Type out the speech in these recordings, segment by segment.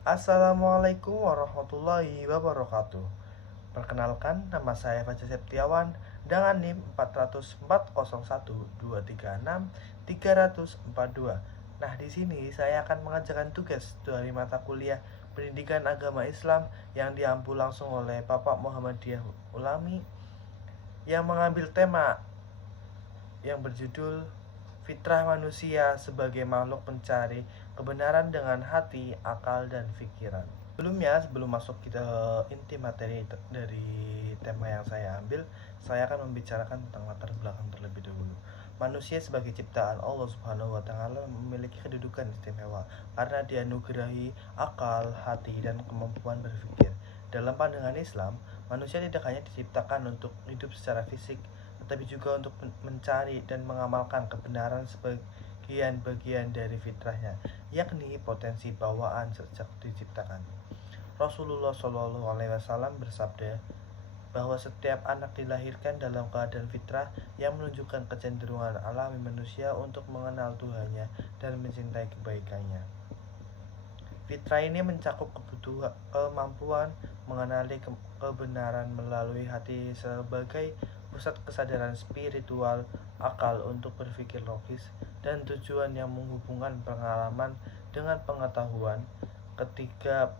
Assalamualaikum warahmatullahi wabarakatuh. Perkenalkan, nama saya Fajar Septiawan dengan NIM 40401236342. Nah, di sini saya akan mengerjakan tugas dari mata kuliah Pendidikan Agama Islam yang diampu langsung oleh Bapak Muhammadiyah Ulami yang mengambil tema yang berjudul Fitrah Manusia sebagai makhluk pencari kebenaran dengan hati, akal, dan pikiran. Sebelum masuk ke inti materi dari tema yang saya ambil, saya akan membicarakan tentang latar belakang terlebih dahulu. Manusia sebagai ciptaan Allah Subhanahu wa taala memiliki kedudukan istimewa karena dianugerahi akal, hati, dan kemampuan berpikir. Dalam pandangan Islam, manusia tidak hanya diciptakan untuk hidup secara fisik, tetapi juga untuk mencari dan mengamalkan kebenaran sebagian bagian dari fitrahnya, yakni potensi bawaan sejak diciptakan. Rasulullah Shallallahu Alaihi Wasallam bersabda bahwa setiap anak dilahirkan dalam keadaan fitrah yang menunjukkan kecenderungan alami manusia untuk mengenal Tuhannya dan mencintai kebaikannya. Fitrah ini mencakup kemampuan mengenali kebenaran melalui hati sebagai pusat kesadaran spiritual, akal untuk berpikir logis, dan tujuan yang menghubungkan pengalaman dengan pengetahuan. Ketiga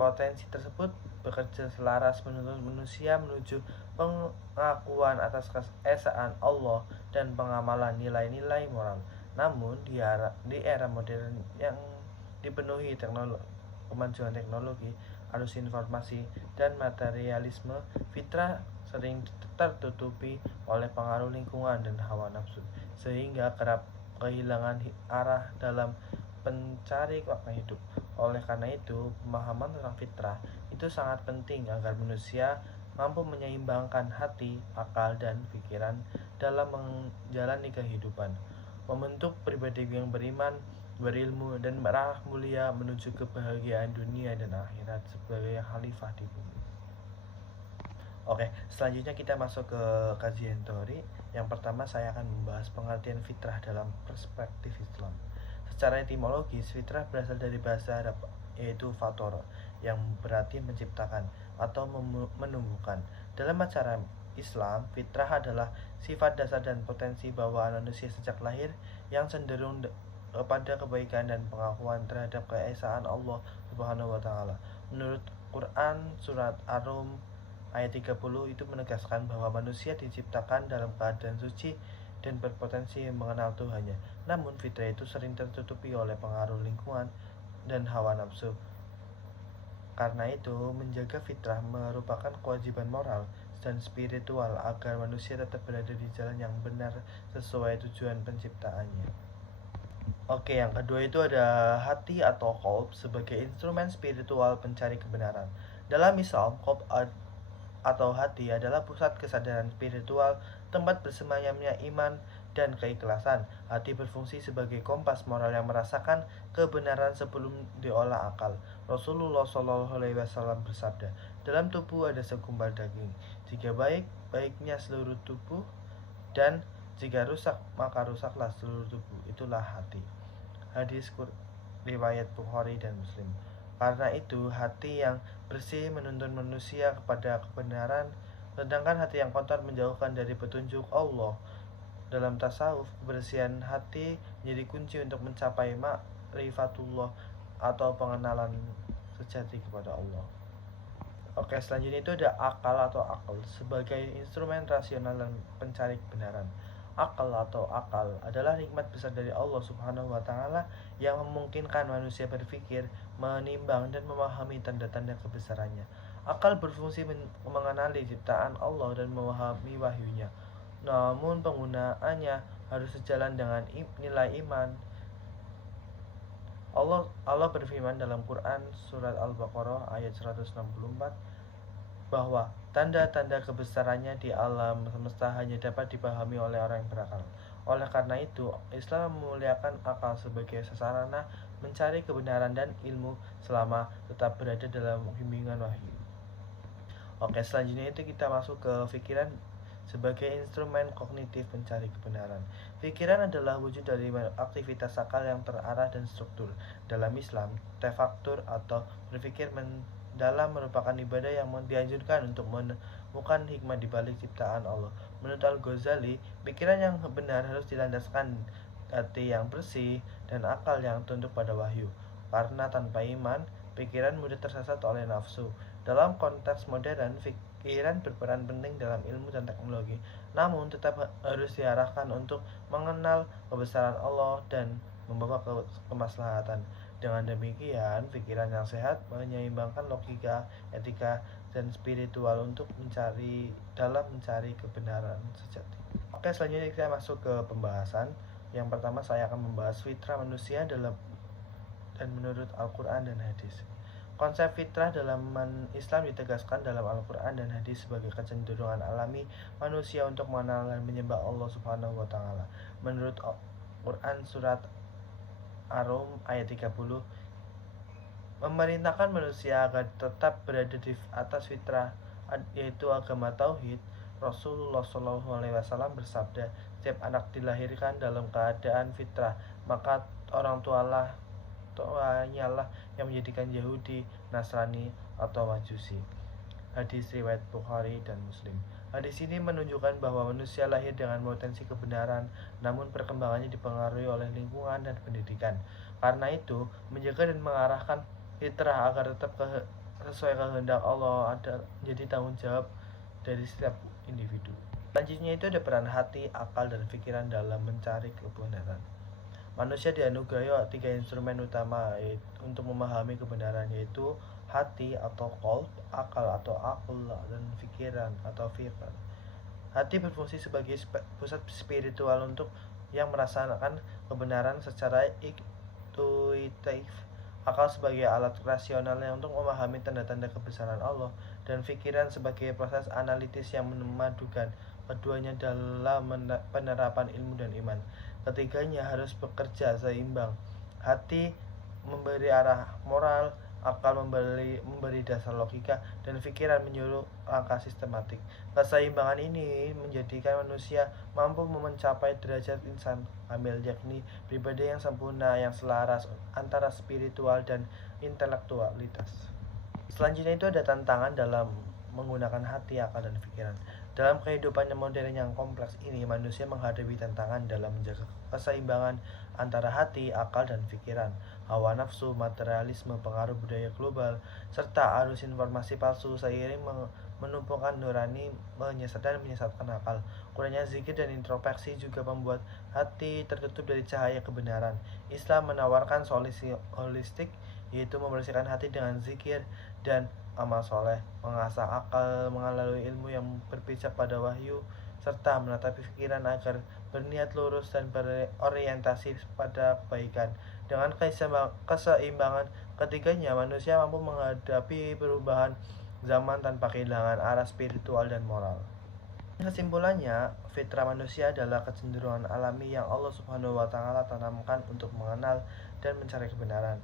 potensi tersebut bekerja selaras menuntun manusia menuju pengakuan atas keesaan Allah dan pengamalan nilai-nilai moral. Namun di era modern yang dipenuhi kemajuan teknologi, arus informasi, dan materialisme, fitrah sering tertutupi oleh pengaruh lingkungan dan hawa nafsu, sehingga kerap kehilangan arah dalam pencari makna hidup. Oleh karena itu, pemahaman tentang fitrah itu sangat penting agar manusia mampu menyeimbangkan hati, akal, dan pikiran dalam menjalani kehidupan, membentuk pribadi yang beriman, berilmu, dan berarah mulia menuju kebahagiaan dunia dan akhirat sebagai khalifah di bumi. Oke, selanjutnya kita masuk ke kajian teori. Yang pertama saya akan membahas pengertian fitrah dalam perspektif Islam. Secara etimologis, fitrah berasal dari bahasa Arab yaitu fator yang berarti menciptakan atau menumbuhkan. Dalam acara Islam, fitrah adalah sifat dasar dan potensi bawaan manusia sejak lahir yang cenderung kepada kebaikan dan pengakuan terhadap keesaan Allah Subhanahu wa taala. Menurut Quran surat Ar-Rum ayat 30 itu menegaskan bahwa manusia diciptakan dalam keadaan suci dan berpotensi mengenal Tuhannya. Namun fitrah itu sering tertutupi oleh pengaruh lingkungan dan hawa nafsu. Karena itu, menjaga fitrah merupakan kewajiban moral dan spiritual agar manusia tetap berada di jalan yang benar sesuai tujuan penciptaannya. Oke, yang kedua itu ada hati atau qalb sebagai instrumen spiritual pencari kebenaran. Dalam Islam, qalb atau hati adalah pusat kesadaran spiritual, tempat bersemayamnya iman dan keikhlasan. Hati berfungsi sebagai kompas moral yang merasakan kebenaran sebelum diolah akal. Rasulullah SAW bersabda, dalam tubuh ada segumpal daging. Jika baik, baiknya seluruh tubuh, dan jika rusak, maka rusaklah seluruh tubuh. Itulah hati. Hadis riwayat Bukhari dan Muslim. Karena itu, hati yang bersih menuntun manusia kepada kebenaran, sedangkan hati yang kotor menjauhkan dari petunjuk Allah. Dalam tasawuf, kebersihan hati menjadi kunci untuk mencapai ma'rifatullah atau pengenalan sejati kepada Allah. Oke, selanjutnya itu ada akal sebagai instrumen rasional dan pencari kebenaran. Akal adalah nikmat besar dari Allah Subhanahu wa taala yang memungkinkan manusia berpikir, menimbang dan memahami tanda-tanda kebesarannya. Akal berfungsi mengenali ciptaan Allah dan memahami wahyunya. Namun penggunaannya harus sejalan dengan nilai iman. Allah berfirman dalam Quran surat Al-Baqarah ayat 164 bahwa tanda-tanda kebesarannya di alam semesta hanya dapat dipahami oleh orang yang berakal. Oleh karena itu, Islam memuliakan akal sebagai sarana mencari kebenaran dan ilmu selama tetap berada dalam bimbingan wahyu. Oke, selanjutnya itu kita masuk ke pikiran sebagai instrumen kognitif pencari kebenaran. Pikiran adalah wujud dari aktivitas akal yang terarah dan struktur. Dalam Islam, tafakkur atau berpikir mendalam merupakan ibadah yang dianjurkan untuk menemukan hikmah di balik ciptaan Allah. Menurut Al-Ghazali, pikiran yang benar harus dilandaskan hati yang bersih dan akal yang tunduk pada wahyu. Karena tanpa iman, pikiran mudah tersesat oleh nafsu. Dalam konteks modern, pikiran berperan penting dalam ilmu dan teknologi, namun tetap harus diarahkan untuk mengenal kebesaran Allah dan membawa kemaslahatan. Dengan demikian, pikiran yang sehat menyeimbangkan logika, etika, dan spiritual untuk mencari kebenaran sejati. Oke, selanjutnya kita masuk ke pembahasan. Yang pertama saya akan membahas fitrah manusia dan menurut Al-Quran dan hadis. Konsep fitrah dalam Islam ditegaskan dalam Al-Quran dan hadis sebagai kecenderungan alami manusia untuk mengenal dan menyembah Allah Subhanahu wa Ta'ala. Menurut Al-Quran surat Ar-Rum ayat 30, memerintahkan manusia agar tetap berada di atas fitrah, yaitu agama tauhid. Rasulullah SAW bersabda, setiap anak dilahirkan dalam keadaan fitrah, maka orang tuanya lah yang menjadikan Yahudi, Nasrani, atau Majusi. Hadis riwayat Bukhari dan Muslim. Hadis ini menunjukkan bahwa manusia lahir dengan potensi kebenaran, namun perkembangannya dipengaruhi oleh lingkungan dan pendidikan. Karena itu, menjaga dan mengarahkan fitrah agar tetap sesuai kehendak Allah menjadi tanggung jawab dari setiap individu. Selanjutnya itu ada peran hati, akal, dan pikiran dalam mencari kebenaran. Manusia dianugerahi 3 instrumen utama untuk memahami kebenaran, yaitu hati atau qalb, akal atau aql, dan pikiran atau fikr. Hati berfungsi sebagai pusat spiritual untuk yang merasakan kebenaran secara intuitif, akal sebagai alat rasionalnya untuk memahami tanda-tanda kebesaran Allah, dan pikiran sebagai proses analitis yang memadukan keduanya dalam penerapan ilmu dan iman. Ketiganya harus bekerja seimbang. Hati memberi arah moral, akal memberi dasar logika, dan pikiran menyuruh langkah sistematik. Keseimbangan ini menjadikan manusia mampu mencapai derajat insan kamil, yakni pribadi yang sempurna yang selaras antara spiritual dan intelektualitas. Selanjutnya itu ada tantangan dalam menggunakan hati, akal, dan pikiran. Dalam kehidupan yang modern yang kompleks ini, manusia menghadapi tantangan dalam menjaga keseimbangan antara hati, akal, dan pikiran. Hawa nafsu, materialisme, pengaruh budaya global, serta arus informasi palsu seiring menumpukan nurani menyesatkan akal. Kurangnya zikir dan introspeksi juga membuat hati tertutup dari cahaya kebenaran. Islam menawarkan solusi holistik, yaitu membersihkan hati dengan zikir dan amal soleh, mengasah akal melalui ilmu yang berpijak pada wahyu, serta menata pikiran agar berniat lurus dan berorientasi pada kebaikan. Dengan keseimbangan ketiganya, manusia mampu menghadapi perubahan zaman tanpa kehilangan arah spiritual dan moral. Kesimpulannya, fitrah manusia adalah kecenderungan alami yang Allah Subhanahu wa Ta'ala tanamkan untuk mengenal dan mencari kebenaran,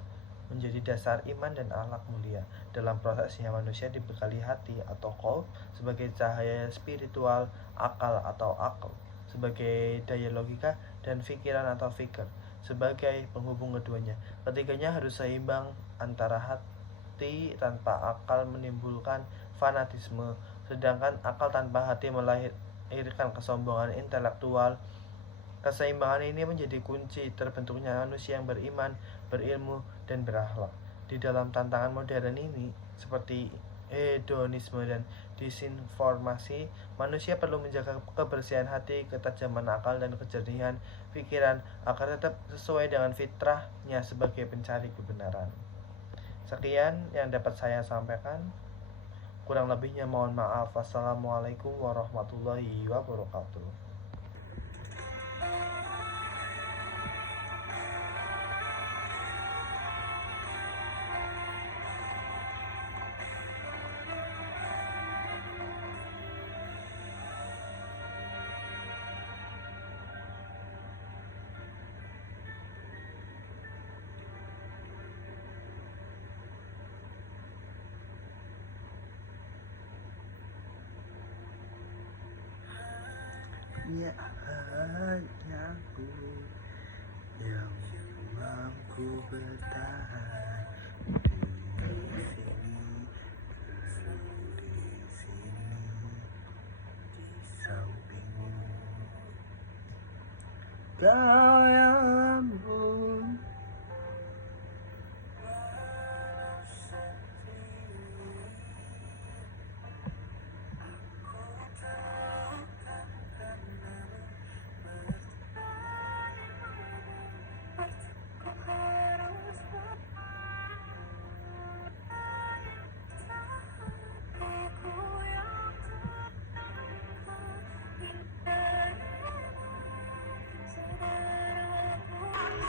menjadi dasar iman dan akhlak mulia. Dalam prosesnya, manusia dibekali hati atau qalb sebagai cahaya spiritual, akal atau aql sebagai daya logika, dan pikiran atau fikr sebagai penghubung keduanya. Ketiganya harus seimbang. Antara hati tanpa akal menimbulkan fanatisme, sedangkan akal tanpa hati melahirkan kesombongan intelektual. Keseimbangan ini menjadi kunci terbentuknya manusia yang beriman, berilmu, dan berakhlak. Di dalam tantangan modern ini, seperti hedonisme dan disinformasi, manusia perlu menjaga kebersihan hati, ketajaman akal, dan kejernihan pikiran agar tetap sesuai dengan fitrahnya sebagai pencari kebenaran. Sekian yang dapat saya sampaikan. Kurang lebihnya mohon maaf. Wassalamualaikum warahmatullahi wabarakatuh. hanya aku yang mampu bertahan di sini, selalu di sini, di sampingmu. Kau yang ampun,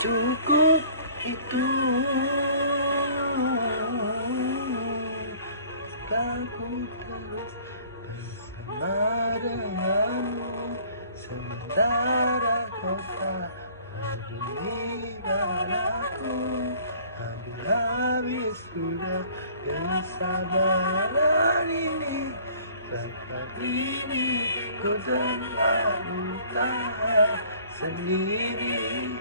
cukup itu. Aku terus bersama denganmu, sementara kau tak peduli padaku. Habis sudah kesabaran ini, sampai ini kau selalu tahan sendiri.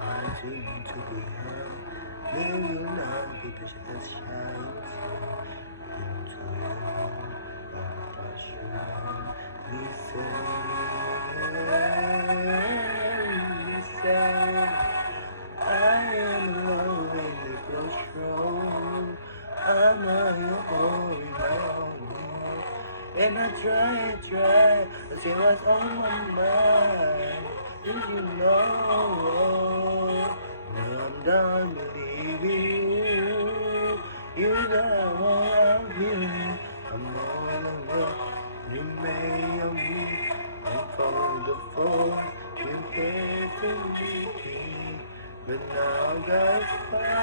Marching to the end, may you not be just as shines into your home. Listen, I am alone in the control. I'm not your boy now. And I try, but see what's on my mind. Did you know? Now I'm done believing you. You got all of you. I'm all alone. You made of me. I'm from the floor. You can't believe me. But now that's fine.